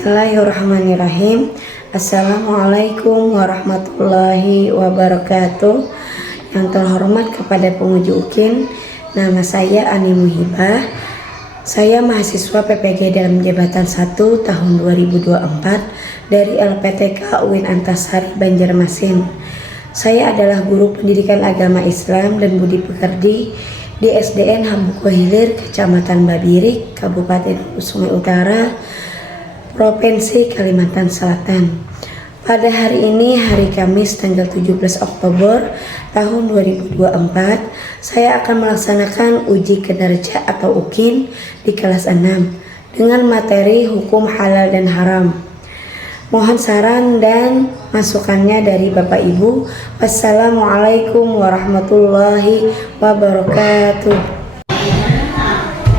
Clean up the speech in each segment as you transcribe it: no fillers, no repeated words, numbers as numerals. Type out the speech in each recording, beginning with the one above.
Bismillahirrahmanirrahim. Assalamualaikum warahmatullahi wabarakatuh. Yang terhormat kepada penguji UKIN, nama saya Ani Muhibah. Saya mahasiswa PPG dalam jabatan 1 tahun 2024 dari LPTK UIN Antasari Banjarmasin. Saya adalah guru pendidikan agama Islam dan budi pekerti di SDN Hambuko Hilir, Kecamatan Babirik, Kabupaten Sungai Utara, Provinsi Kalimantan Selatan. Pada hari ini, hari Kamis tanggal 17 Oktober tahun 2024, saya akan melaksanakan uji kinerja atau UKIN di kelas 6 dengan materi hukum halal dan haram. Mohon saran dan masukannya dari Bapak Ibu. Wassalamualaikum warahmatullahi wabarakatuh.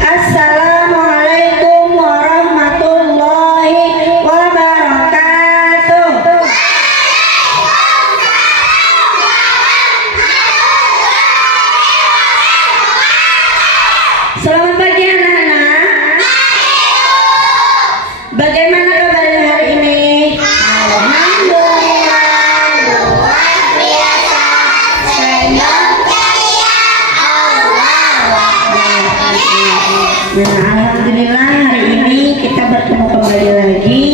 Assalamualaikum warahmatullahi wabarakatuh. Selamat pagi anak-anak. Bagaimana kabarnya hari ini? Alhamdulillah luar biasa, senyum ceria, Allah. Nah, alhamdulillah hari ini kita bertemu kembali lagi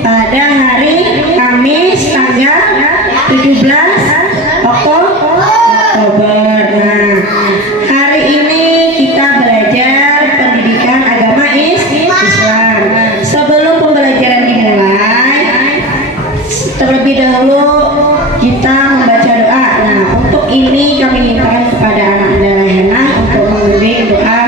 pada hari Kamis tanggal 17 Oktober. Nah, hari ini kita belajar pendidikan agama Islam. Sebelum pembelajaran dimulai, terlebih dahulu kita membaca doa. Nah, untuk ini kami minta kepada anak Dalehana untuk membimbing doa.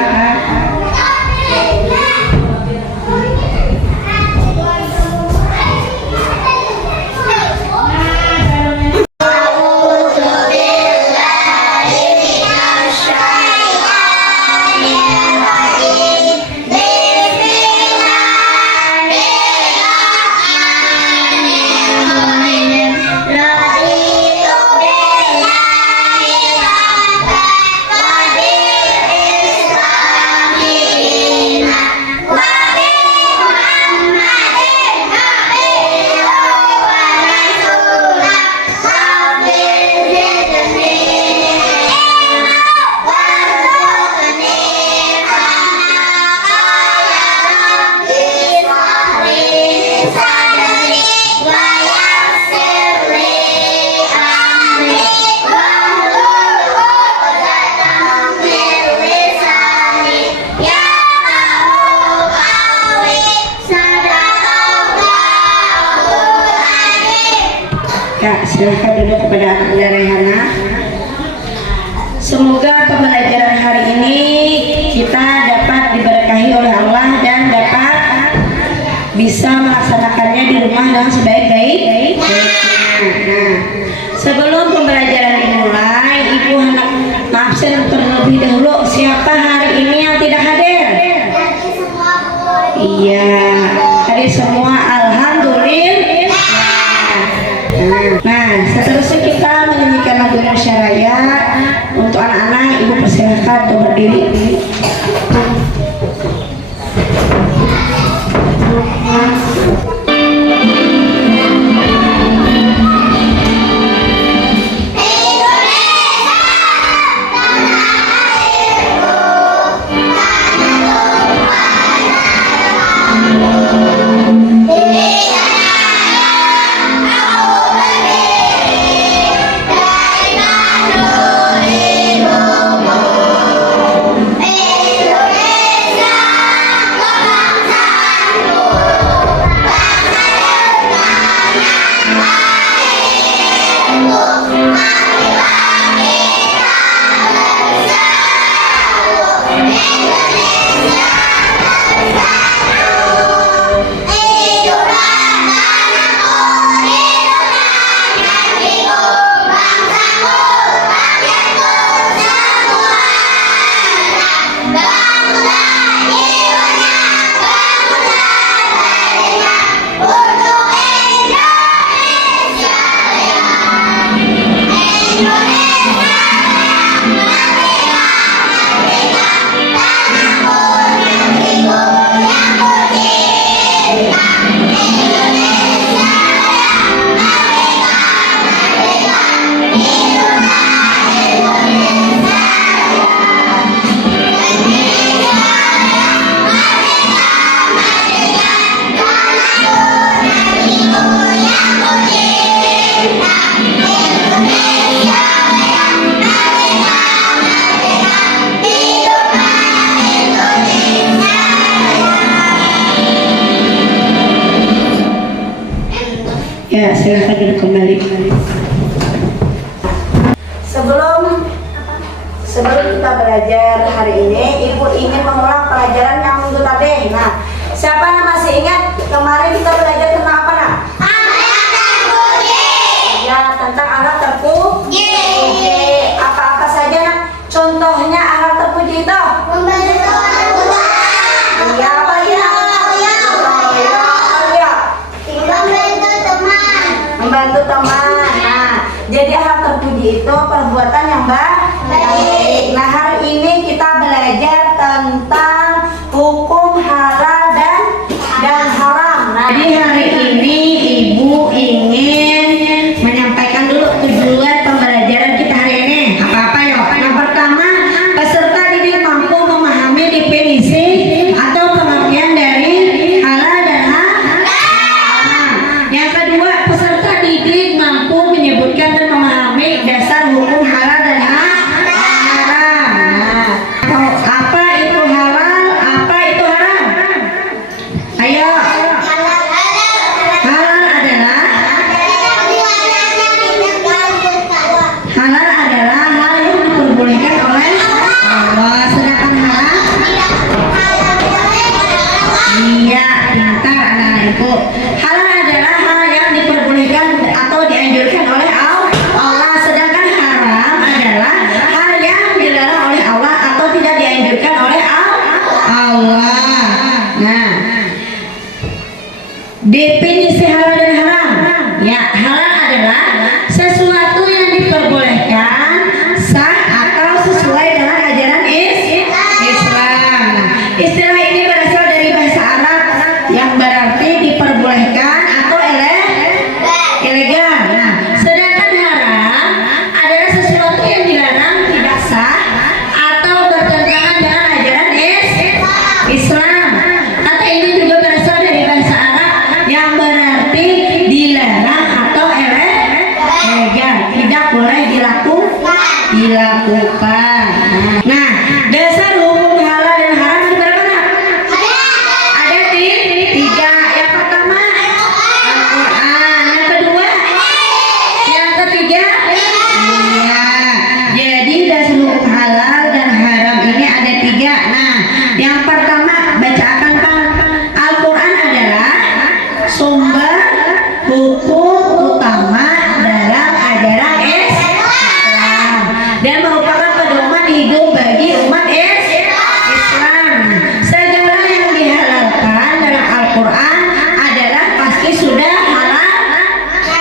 Silahkan duduk kepada anak Darehana. Semoga pembelajaran hari ini kita dapat diberkahi oleh Allah dan dapat bisa melaksanakannya di rumah dengan sebaik-baiknya. Nah, sebelum pembelajaran dimulai, Ibu hendak absen terlebih dahulu. Siapa hari ini yang tidak hadir? Iya, hadir semua. Alhamdulillah. Nah, seterusnya kita menyanyikan lagu Indonesia Raya. Untuk anak-anak, Ibu persilahkan untuk berdiri. silakan duduk kembali. Sebelum kita belajar hari ini, Ibu ingin mengulang pelajaran yang minggu tadi. Nah, siapa yang masih ingat kemarin kita belajar tentang apa, nak? Ya, tentang alat terpuji. Apa-apa saja, nak? Contohnya alat terpuji itu? Membantu orang tua. Iya, apa ya? Membantu teman. Membantu teman. Nah, jadi alat terpuji itu perbuatan yang baik. Nah, hari ini kita belajar tentang hukum halal dan haram. Nah, jadi hari ini Ibu ingin menyampaikan dulu tujuan pembelajaran kita hari ini. Apa-apa ya? Yang pertama, peserta didik mampu memahami definisi atau pengertian dari halal dan haram. Yang kedua, peserta didik mampu menyebutkan dan memahami dasar hukum halal dan haram. Nah, apa itu halal? Apa itu haram? Ayo. Halal adalah hal yang diperbolehkan oleh Allah, sedangkan haram, iya, pintar anak ibu. Halal adalah hal yang diperbolehkan atau dianjurkan oleh Allah, sedangkan haram adalah hal yang dilarang oleh Allah atau tidak dianjurkan oleh Allah. Nah, definisi halal dan haram. Ya, halal adalah sesuatu yang diperbolehkan, sah atau sesuai dengan ajaran Islam. Nah, istilah ini berasal dari bahasa Arab yang berarti diperbolehkan atau ilegal. Nah, sedangkan haram adalah sesuatu yang dilarang, tidak sah atau bertentangan dengan ajaran Islam. Kata ini juga berasal dari bahasa Arab yang berarti dilarang atau ilegal, tidak boleh dilakukan. Nah, dasar hukum halal dan haram itu berapa, nak? Ada tiga. Yang pertama Al-Quran, yang kedua, yang ketiga, iya. Jadi dasar hukum halal dan haram ini ada tiga. Nah, yang pertama bacakan, Pak. Al-Quran adalah sumber hukum utama dalam ajaran Islam dan merupakan pedoman hidup bagi umat Islam. Segala yang dihalalkan dalam Al-Quran adalah pasti sudah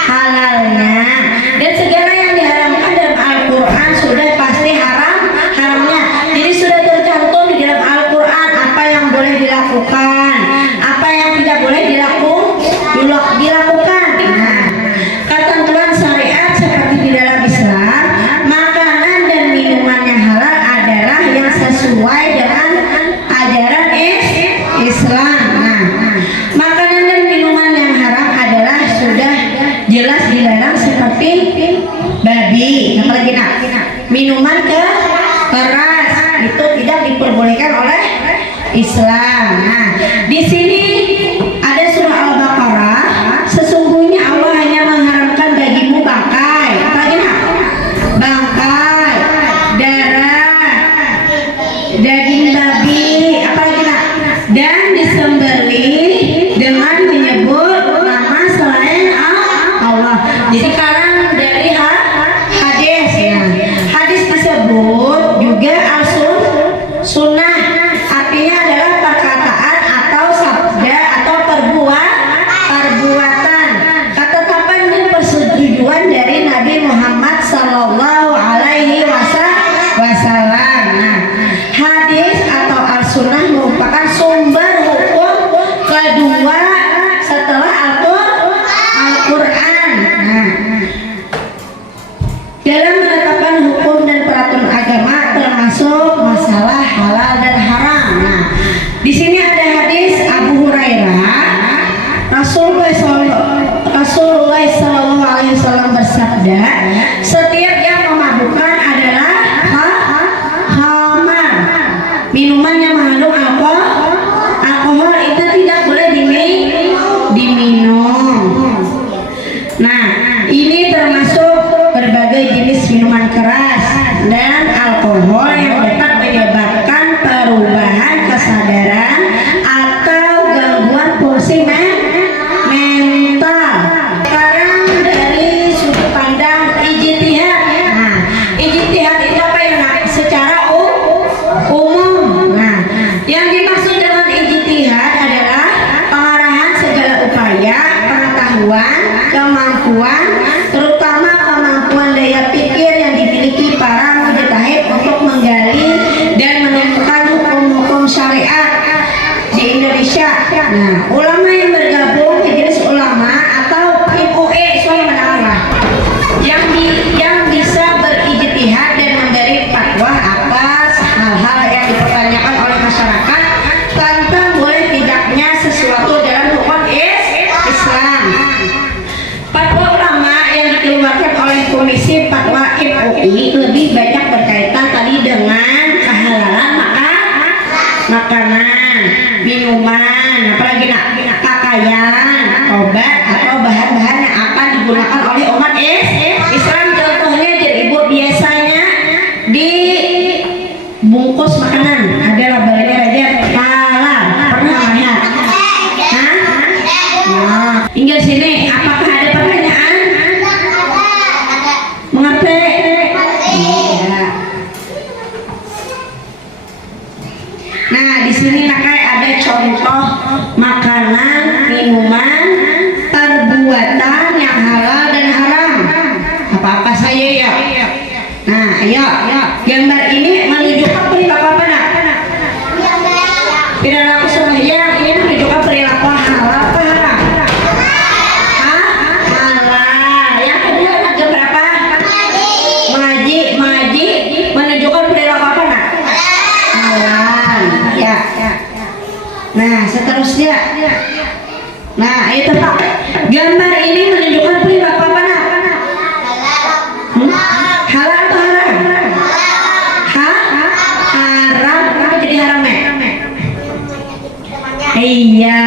halalnya, dan segala yang diharamkan dalam Al-Quran sudah pasti haramnya. Jadi sudah tercantum di dalam Al-Quran apa yang boleh dilakukan, apa yang tidak boleh dilakukan. Nah, ketentuan syariat seperti di dalam Islam, makanan dan minuman yang halal adalah yang sesuai dengan ajaran Islam. Nah, makanan dan minuman yang haram adalah sudah jelas dilarang seperti babi, apalagi nak, minuman keras itu tidak diperbolehkan oleh Islam. Nah, di sini ada surah Al-Baqarah. Sesungguhnya Allah hanya mengharamkan bagimu bangkai, apalagi nak? Bangkai, darah, daging babi, apalagi nak? Dan disembelih dengan menyebut nama selain Allah. Jadi sekarang dari hadis, ya. Hadis tersebut juga sunnah, artinya adalah perkataan atau sabda atau perbuatan, ketetapan dan persetujuan dari Nabi Muhammad Sallallahu Alaihi Wasallam. Nah, hadis atau al-sunnah merupakan sumber hukum kedua setelah Al-Quran. Nah, dalam menetapkan hukum dan peraturan agama termasuk masalah halal dan haram. Nah, di sini ada hadis Abu Hurairah. Rasulullah Sallallahu Alaihi Wasallam bersabda, setiap yang memabukkan adalah khamar, minuman yang mengandung alkohol itu tidak boleh diminum. Nah, ini termasuk berbagai jenis minuman keras dan alkohol yang dapat menyebabkan perubahan kesadaran atau gangguan fungsi mental. Sekarang dari sudut pandang ijtihad. Nah, ijtihad itu apa ya? Nah, secara umum. Nah, yang dimaksud dengan ijtihad adalah pengarahan segala upaya, pengetahuan, kemampuan, terutama kemampuan daya pikir yang dimiliki para mujtahid untuk menggali dan menemukan hukum-hukum syariat di Indonesia. Nah, ulama yang bergabung majelis ulama atau MUI yang bisa berijtihad dan memberi fatwa atas hal-hal yang dipertanyakan oleh masyarakat tentang boleh tidaknya sesuatu dalam hukum Islam. Fatwa ulama yang dikeluarkan oleh Komisi Fatwa MUI lebih banyak berkaitan tadi dengan kehalalan makanan, minuman, apalagi pakaian, obat atau bahan-bahan yang akan digunakan oleh umat Islam. Contohnya jadi ibu biasanya di bungkus makanan ada labelnya aja halal. Pernah lihat? Nah, tinggal sini. Apakah ada pertanyaan? Mengerti? Iya. Nah, di sini ada contoh makanan, minuman, perbuatan yang halal dan haram. Apa-apa saya ya. Nah, ayo. Gambar ini menunjukkan perilaku apa nak? Perilaku sembahyang ini menunjukkan perilaku halal apa haram? Halal. Yang kedua nak gambar apa? Mengaji menunjukkan perilaku apa nak? Halal. Ya. Nah, seterusnya. Nah, itu Pak. Gambar ini menunjukkan perilaku apa nak? Halal atau haram? Haram. Kenapa jadi haram ya? Iya,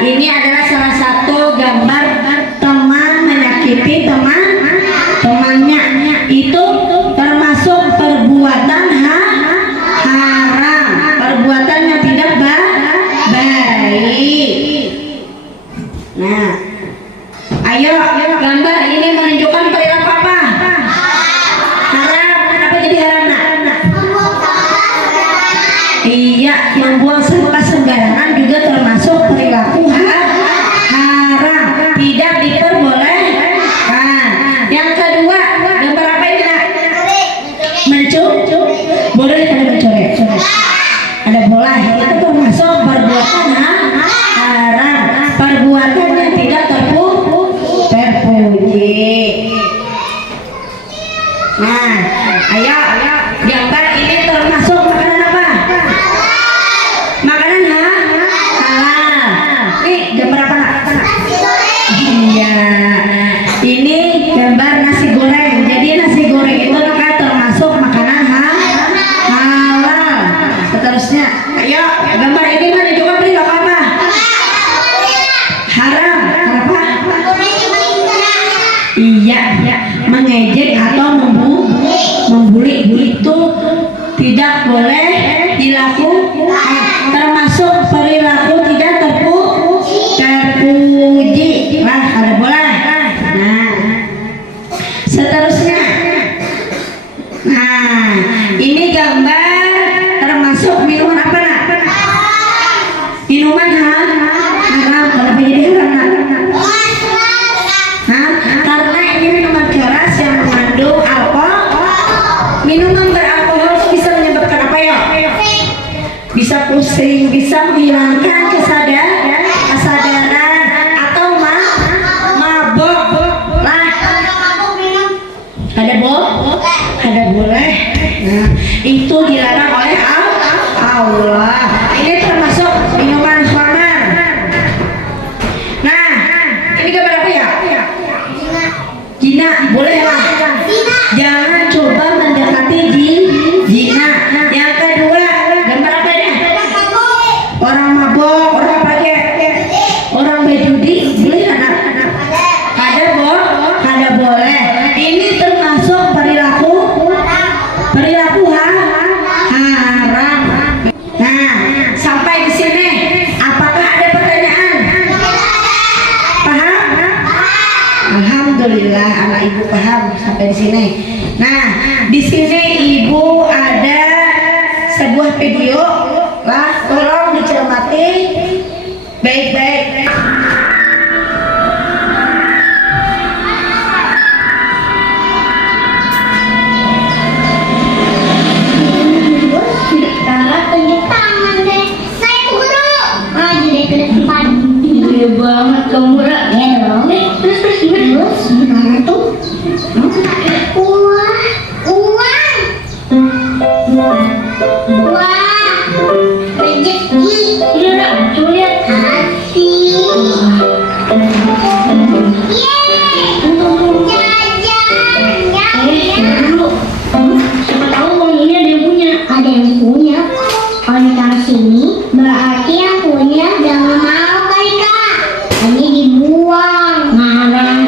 ini adalah salah satu gambar teman menyakiti temannya. Itu termasuk perbuatan haram, perbuatan yang tidak baik. Nah, ayo gambar ini menunjukkan perilaku apa? Haram. Kenapa jadi haram nak? Iya, membuang sampah sembarangan juga termasuk perilaku haram, tidak diperbolehkan. Yang kedua, gambar apa ini nak? Boleh ada mencoret. Ada boleh. Itu termasuk perbuatan haram, perbuatan yang tidak terpuji. Nah, ayo gambar ini termasuk makanan apa? Makanan halal. Nih gambar apa nak? Iya, ini gambar nasi goreng. Jadi nasi goreng itu termasuk makanan halal. Seterusnya, ayo gambar ini menunjukkan perilaku apa? Haram. Kenapa? Iya, mengejek atau membuli itu tidak boleh dilakukan, termasuk perilaku tidak terpuji. Wah, ada boleh. Nah, seterusnya. Nah, ini gambar termasuk minuman apa nak? Minuman haram. Kenapa jadi haram nak? Karena ini minuman keras yang mengandung alkohol. Minuman beralkohol bisa menyebabkan apa ya? Bisa pusing, bisa menghilangkan kesadaran atau mabok lah. Ada boleh. Nah, itu dilarang oleh Allah. Ini termasuk minuman khamar. Nah, ini gambar apa ya? Zina, boleh lah. Jangan coba mendekati zina. Yang kedua, gambar apa ya? Orang mabok, orang pakai, orang berjudi, boleh anak? Ada di sini. Nah, di sini Ibu ada sebuah video lah, tolong dicermati baik-baik. Tunjuk tangan deh. Saya Bu Guru. Maju deh ke depan. Iya banget kamu, Ra. Ya dong. Terus gimana tuh? Uang. Wah, rezeki. Iya, Ra, coba lihat. Kasih. Yeay. Jajan. Dulu. Siapa tahu uang ini ada yang punya. Ada yang punya. Kalau ditaruh sini, berarti yang punya jangan mau kali Kak. Ini dibuang. Mana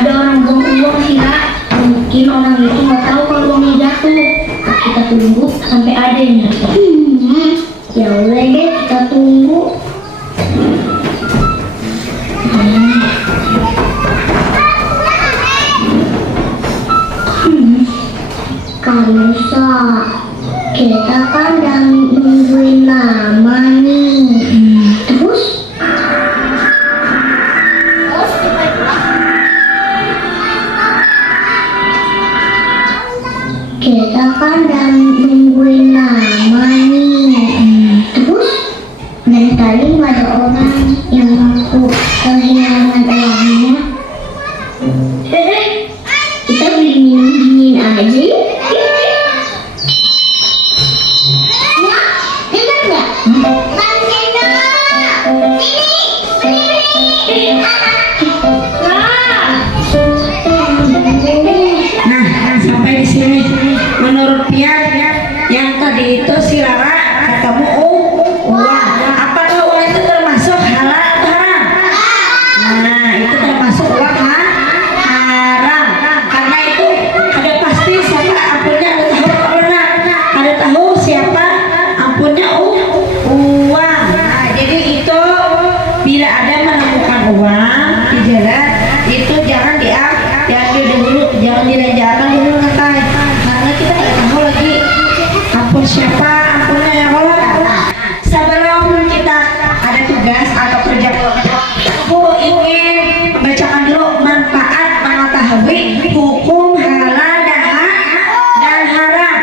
ada orang buang uang sih, Ra. Mungkin orang itu nggak tahu kalau uangnya jatuh. Kita tunggu sampai ada yang jatuh. Ya udah deh, kita tunggu. Kamusa, kita kan udah nungguin lama nih. Terus? Kita kan udah nungguin lama nih. Terus? Dari tadi nggak ada orang yang ngaku kehilangan uangnya. Kita beli minum dingin aja yuk. Ya, dengar nggak? Bang Cendol, ini. Nah, sampai di sini. Menurut Pian, yang tadi itu si Rara ketemu uang. Apakah uang itu termasuk halal atau haram? Nah, itu termasuk uang haram. Karena itu ada pasti siapa ampunnya, ada tahu orang, ada tahu siapa ampunnya uang. Nah, jadi itu bila ada menemukan uang di jalan, itu jangan diambil dulu, jangan dibelanjakan dulu nanti. Karena kita nggak tahu lagi ampun siapa ampunnya ya Allah. Sebelum kita ada tugas atau kerja, aku ingin membacakan dulu manfaat mengetahui hukum halal dan haram.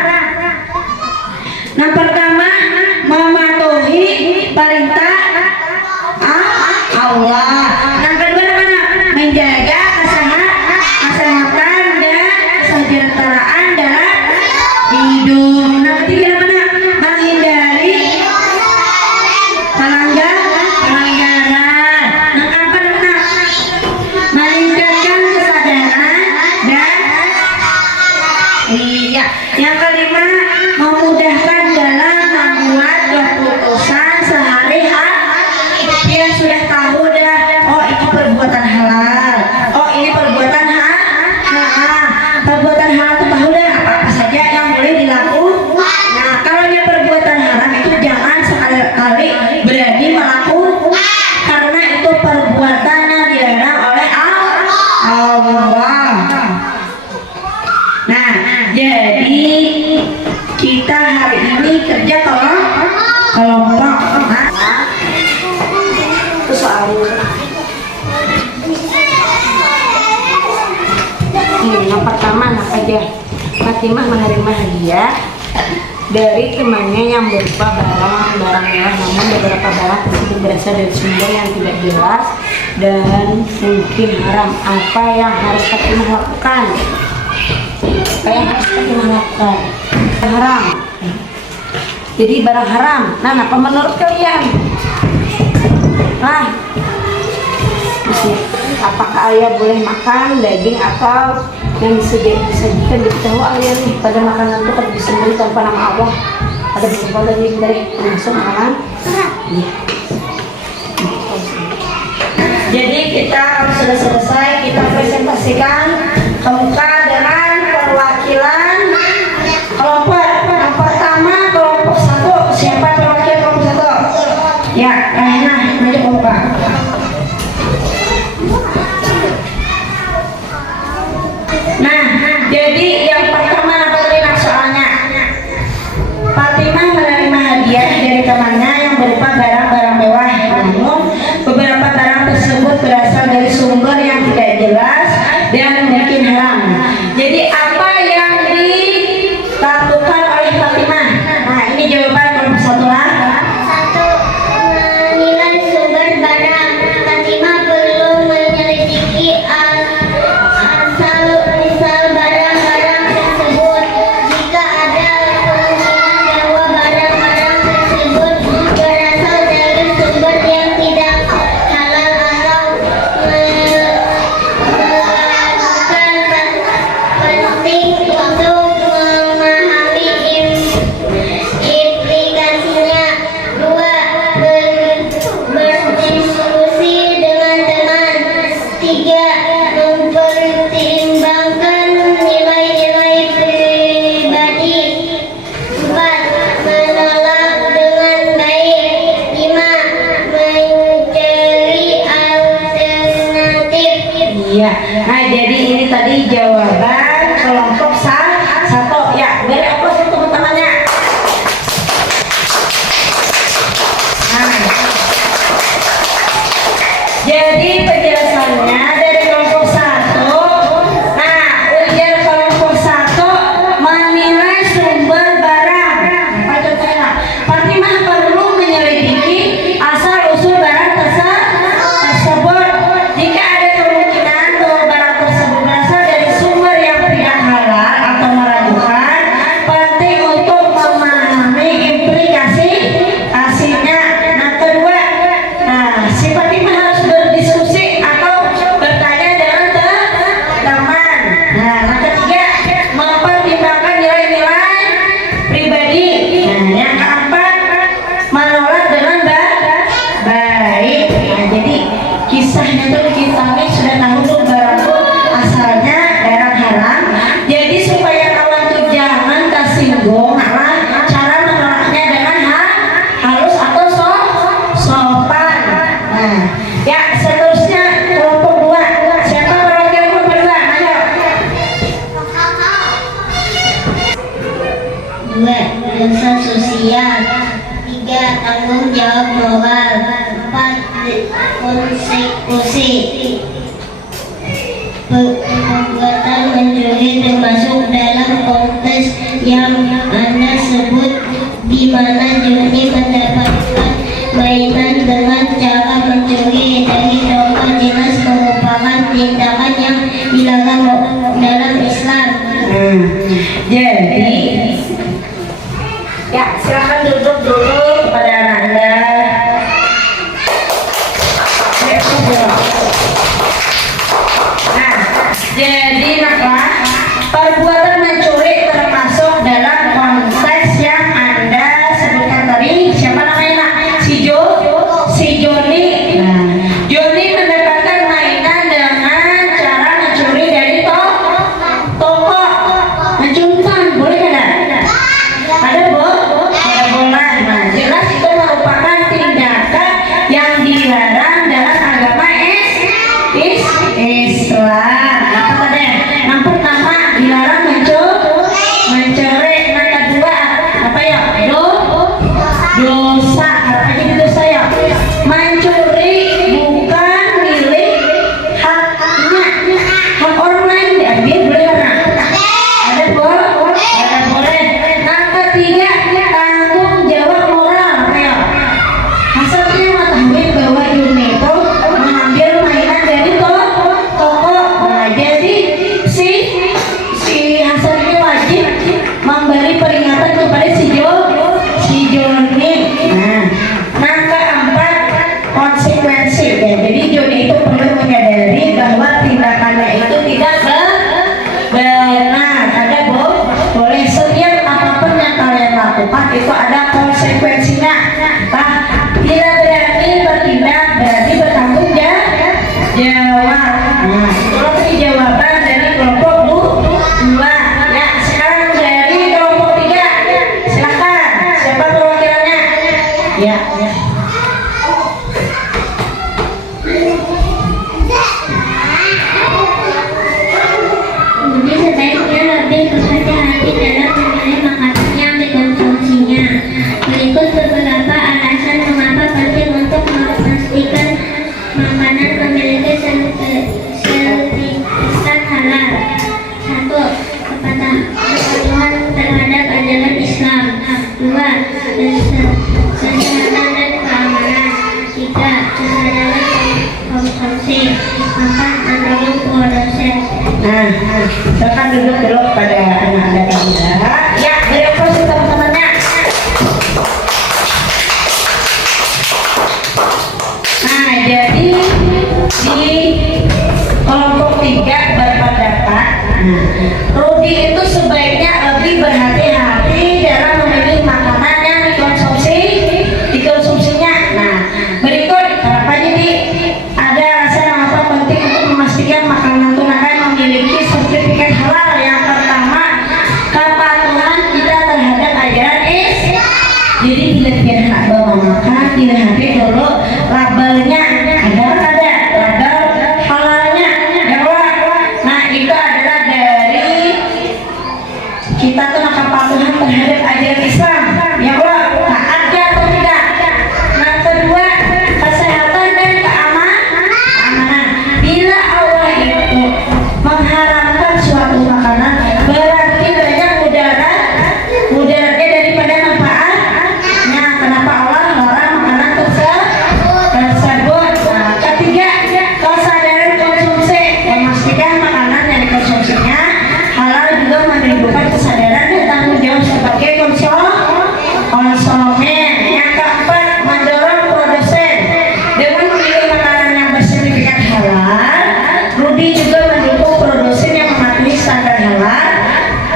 Nah, pertama, mematuhi perintah Allah. Yang kedua mana? Menjaga kesehatan dan kesejahteraan dalam hidup. Nah, ketiga mana? Menghindari pelanggaran. Nah, keempat mana? Meningkatkan kesadaran dan iya. Yang kelima, memudahkan dalam membuat keputusan sehari-hari. Dia sudah tahu dah, oh ini perbuatan halal, oh ini perbuatan haram. Perbuatan halal itu tahu dah apa saja yang boleh dilakukan. Nah, kalau dia perbuatan haram itu jangan sekali-kali berani melakukan, karena itu perbuatan yang dilarang oleh Allah. Nah, jadi kita hari ini kerja kelompok. Itu soalnya. Yang pertama anak aja. Fatimah menerima hadiah dari temannya yang berupa barang mewah, namun beberapa barang tersebut berasal dari sumber yang tidak jelas dan mungkin haram. Apa yang harus Fatimah lakukan? Apa yang harus Fatimah lakukan? Haram. Jadi barang haram. Nah, apa menurut kalian? Nah, apakah ayah boleh makan daging atau yang disajikan di tahu ayah nih pada makanan itu kan disembelih tanpa nama Allah, ada beberapa daging dari langsung makanan. Iya. Jadi kita kalau sudah selesai kita presentasikan ke muka dengan perwakilan kelompok. Yang pertama kelompok 1, siapa perwakilan kelompok 1? Ya, nah maju ke muka. Nah, ancamannya yang berupa barang-barang mewah. Namun beberapa barang tersebut berasal dari sumber yang tidak jelas dan mungkin haram. Jadi apa yang dilakukan oleh Fatimah? Nah, ini jawaban kelompok satu lah. Satu, menilai sumber barang. Fatimah perlu menyelidiki asal usul barang-barang tersebut. Jika ada kemungkinan bahwa barang-barang tersebut berasal dari sumber yang tidak halal atau melakukan penting untuk memahami implikasinya. Dua, berdiskusi dengan teman. Tiga, mempertimbangkan nilai-nilai pribadi. Empat, menolak dengan baik. Lima, mencari alternatif. Iya. Nah, jadi ini tadi jawaban kelompok satu. Ya, beri aplaus untuk teman-temannya. Nah, jadi penjelasannya dari kelompok satu. Nah, ujian kelompok satu menilai sumber barang. Apa contohnya? Fatimah perlu menyelidiki asal usul barang tersebut. Jika ada kemungkinan bahwa barang tersebut berasal dari sumber yang tidak halal atau meragukan, penting untuk memahami implikasinya. Nah, kedua, si Fatimah harus berdiskusi atau bertanya dengan teman. Nah, yang ketiga, mempertimbangkan nilai-nilai pribadi. Nah, yang keempat, menolak dengan baik. Nah, jadi kisahnya tuh kita nih sudah tahu tuh barang tuh asalnya barang haram. Jadi supaya kawan tuh jangan tersinggung, cara menolaknya dengan halus atau sopan. Nah, ya seterusnya kelompok dua. Siapa perwakilan kelompok dua? Ayo. Dua, dosa sosial. Tiga, tanggung jawab moral. Empat, konsekuensi. Perbuatan mencuri termasuk dalam konteks yang Anda sebut, di mana Joni mendapatkan mainan dengan cara mencuri dari toko jelas merupakan tindakan yang dilarang dalam Islam. Jadi, ya silakan duduk dulu kepada Anda. Nah, jadi naklah perbuatan mencuri termasuk dalam konteks yang Anda sebutkan tadi. Siapa namanya nak? Si Joni. Nah, Joni mendapatkan mainan dengan cara mencuri dari toko. Mencurikan boleh kan? Ada boleh. Nah, jelas itu merupakan tindakan yang dilarang dalam agama Islam. Apa tadi? Yang pertama dilarang mencuri. Yang kedua apa ya? Dosa. Apa jadi dosa ya? Mencuri bukan milik haknya. Hak orang lain diambil boleh kan? Ada boleh. Yang ketiga tanggung jawab moral. Apa ya? Hasilnya mengetahui bahwa Juni itu mengambil mainan dari toko. Nah, jadi si hasilnya wajib memberi peringatan kepada si Joni. Nah, keempat konsekuensi. Ya, jadi Joni itu perlu menyadari bahwa tindakannya itu tidak benar. Ada boleh setiap apapun yang kalian lakukan itu ada konsekuensinya. Bila berani bertindak berarti bertanggung jawab. Nah, itulah tadi jawaban dari kelompok dua. Ya, sekarang dari kelompok tiga. Silakan. Siapa perwakilannya? Ya. Kemudian sebaiknya lebih berhati-hati dalam memilih makanan yang dikonsumsinya. Berikut beberapa Dua, kesehatan dan keamanan. Tiga, kesadaran konsumsi. Empat, mendukung produsen. Nah, silakan duduk dulu pada anak-anak Anda. Ya, beri aplaus untuk teman-temannya. Nah, jadi di kelompok 3 berpendapat, Rudi itu sebaiknya lebih berhati-hati dalam memilih makanan yang dikonsumsinya. Nah, berikut harapannya nih, ada alasan mengapa penting untuk memastikan makanan tunai memiliki sertifikat halal. Yang pertama, kepatuhan kita terhadap ajaran Islam. Jadi bila kita nak bawa makan, dilihat dulu labelnya, ada label halalnya, ya Allah. Nah, itu adalah dari kita tuh kepatuhan terhadap ajaran Islam, ya Allah, taatnya atau tidak. Nah, kedua, kesehatan dan keamanan. Bila Allah itu mengharamkan suatu makanan, berarti banyak mudaratnya daripada manfaatnya. Kenapa Allah melarang makanan tersebut? Nah, ketiga, kesadaran konsumsi. Memastikan makanan yang dikonsumsinya halal juga menimbulkan kesadaran dan tanggung jawab sebagai konsumen. Yang keempat, mendorong produsen. Dengan memilih makanan yang bersertifikat halal, Rudi juga mendukung produsen yang mematuhi standar halal,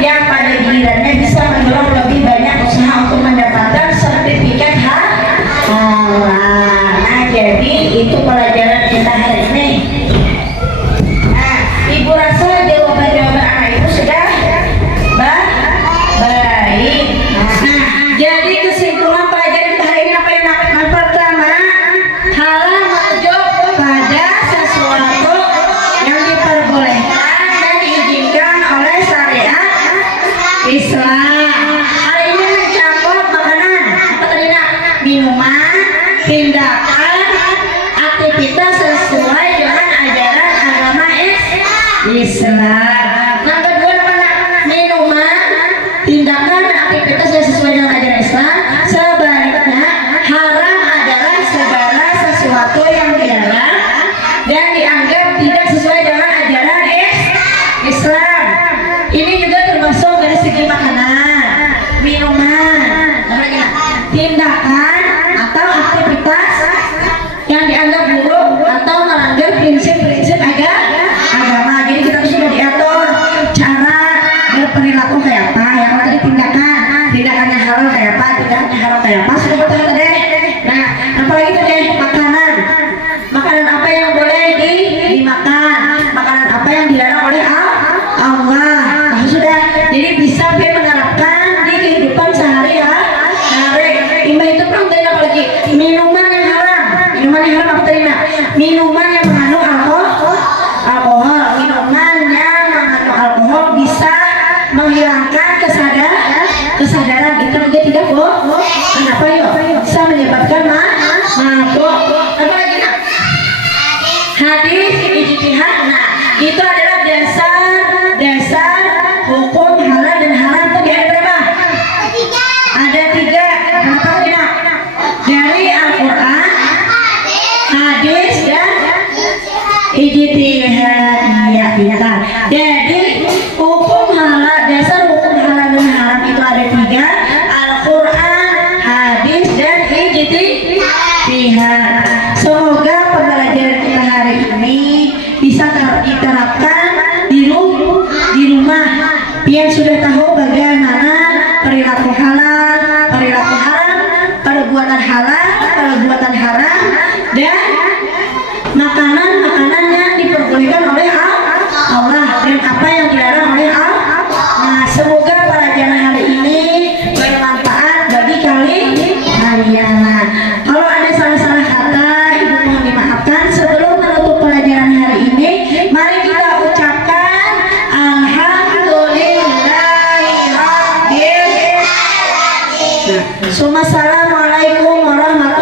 yang pada gilirannya bisa mendorong lebih banyak usaha untuk mendapatkan sertifikat halal. Nah, jadi itu pelajaran kita hari ini. Nah, Ibu rasa jawaban-jawaban anak Ibu sudah baik. Nah, jadi kesimpulan pelajaran kita hari ini apa yang pertama, halal merujuk pada sesuatu yang diperbolehkan dan diizinkan oleh syariat Islam. Hari ini mencakup makanan, apa tadi nak? Minuman, tindakan, aktivitas sesuai dengan ajaran agama Islam. Yang kedua apa nak? Minuman, tindakan, aktivitas yang sesuai dengan ajaran Islam. Sebaliknya haram adalah segala sesuatu yang dilarang dan dianggap tidak sesuai dengan ajaran Islam. Ini juga termasuk dari segi makanan, minuman, tindakan atau aktivitas yang dianggap buruk atau melanggar prinsip-prinsip agama. Jadi kita sudah diatur cara berperilaku kayak apa. Yang tadi tindakannya halal kayak apa, tindakannya haram kayak apa, sudah betul tadi. Nah, apalagi tadi makanan apa yang boleh dimakan, makanan apa yang dilarang oleh Allah. Nah, sudah, jadi bisa menerapkan di kehidupan sehari-hari. Imbah itu pun tadi apalagi minuman yang haram apa tadi nak? Minuman yang mengandung alkohol. Minuman yang mengandung alkohol bisa menghilangkan kesadaran itu juga tidak kenapa yuk bisa menyebabkan mabuk. Apa lagi nak? Hadis ijtihad. Nah, itu adalah dasar hukum halal dan haram. Itu ada berapa? Ada 3. Kenapa lagi nak? Dari Al-Quran, hadis dan ijtihad. Ya, pintar. Jadi hukum halal, dasar hukum halal dan haram itu ada 3: Al-Quran, hadis dan ijtihad. Semoga pembelajaran kita hari ini bisa diterapkan di rumah. Yang sudah tahu bagaimana perilaku halal, perilaku haram, perbuatan halal, perbuatan haram, dan makanan yang diperbolehkan oleh Allah dan apa yang dilarang oleh Allah. Nah, semoga pelajaran hari ini bermanfaat bagi kalian. Nah, kalau ada salah-salah kata, Ibu mohon dimaafkan. Sebelum menutup pelajaran hari ini, mari kita ucapkan Alhamdulillahirrahmanirrahim. Assalamualaikum warahmatullahi